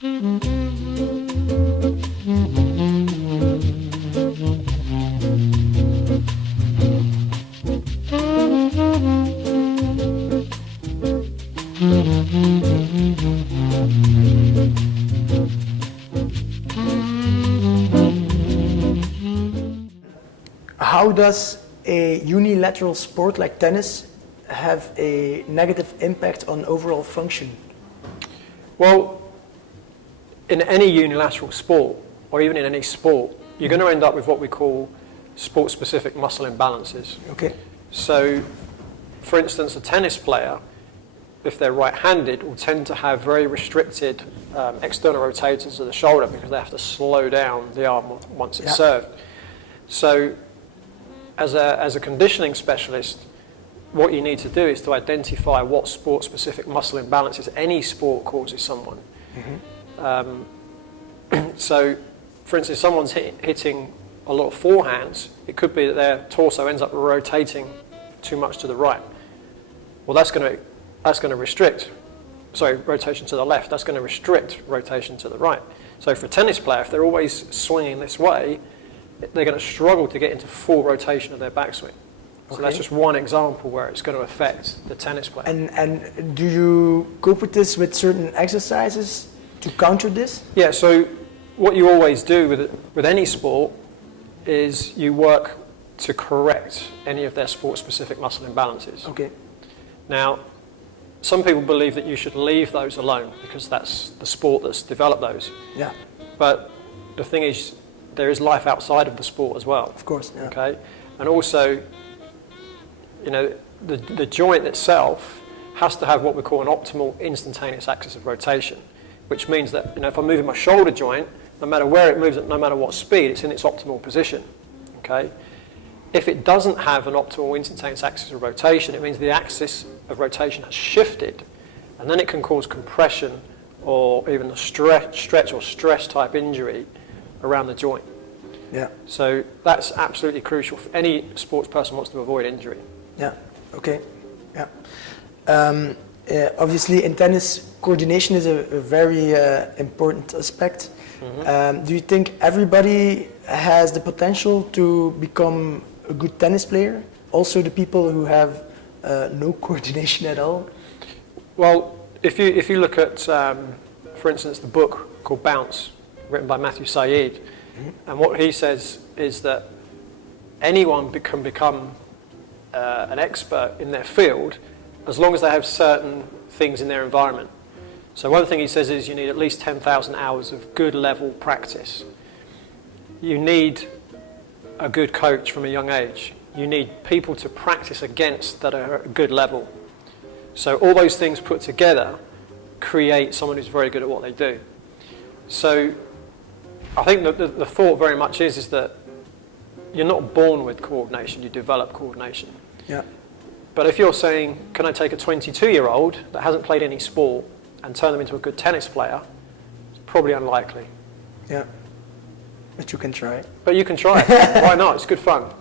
How does a unilateral sport like tennis have a negative impact on overall function? Well, in any unilateral sport, or even in any sport, you're going to end up with what we call sport-specific muscle imbalances. Okay. So, for instance, a tennis player, if they're right-handed, will tend to have very restricted external rotators of the shoulder because they have to slow down the arm once it's served. So, as a conditioning specialist, what you need to do is to identify what sport-specific muscle imbalances any sport causes someone. So, for instance, if someone's hitting a lot of forehands, it could be that their torso ends up rotating too much to the right. Well, that's going to restrict, rotation to the left. That's going to restrict rotation to the right. So for a tennis player, if they're always swinging this way, they're going to struggle to get into full rotation of their backswing. So that's just one example where it's going to affect the tennis player. And do you cope with this with certain exercises to counter this? Yeah, so what you always do with any sport is you work to correct any of their sport-specific muscle imbalances. Okay. Now, some people believe that you should leave those alone because that's the sport that's developed those. Yeah. But the thing is, there is life outside of the sport as well. Of course. Yeah. Okay, and also, you know, the joint itself has to have what we call an optimal instantaneous axis of rotation, which means that, you know, if I'm moving my shoulder joint, no matter where it moves at no matter what speed, it's in its optimal position. Okay. If it doesn't have an optimal instantaneous axis of rotation, it means the axis of rotation has shifted, and then it can cause compression or even a stretch or stress type injury around the joint. Yeah. So that's absolutely crucial for any sports person who wants to avoid injury. Yeah. Okay. Yeah. Obviously, in tennis, coordination is a very important aspect. Do you think everybody has the potential to become a good tennis player? Also, the people who have no coordination at all? Well, if you look at, for instance, the book called Bounce, written by Matthew Saeed, and what he says is that anyone can become an expert in their field as long as they have certain things in their environment. So one thing he says is you need at least 10,000 hours of good level practice. You need a good coach from a young age. You need people to practice against that are at a good level. So all those things put together create someone who's very good at what they do. So I think the thought very much is that you're not born with coordination, you develop coordination. Yeah. But if you're saying, can I take a 22-year-old that hasn't played any sport and turn them into a good tennis player, it's probably unlikely. Yeah. But you can try. But you can try it. Why not? It's good fun.